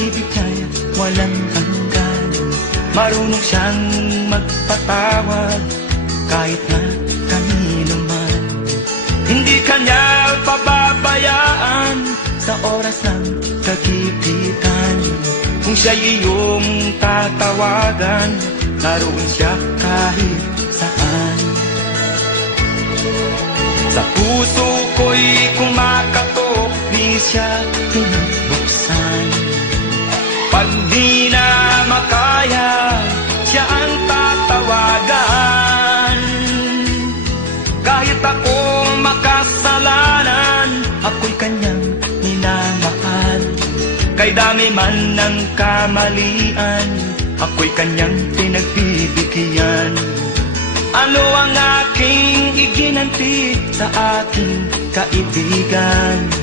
pag-ibig niya'y walang hanggan. Marunong siyang magpatawad kahit na kanino man. Hindi kanya pababayaan sa oras ng kagipitan. Kung siya'y iyong tatawagan, naroon siya kahit saan. Sa puso ko'y kumakatok, di siya pinubuksan. Pag di na makaya, siya ang tatawagan. Kahit akong makasalanan, ako'y kanyang minamahal. Kay dami man ng kamalian, ako'y kanyang pinagbibigyan. Ano ang aking iginanti sa aking kaibigan?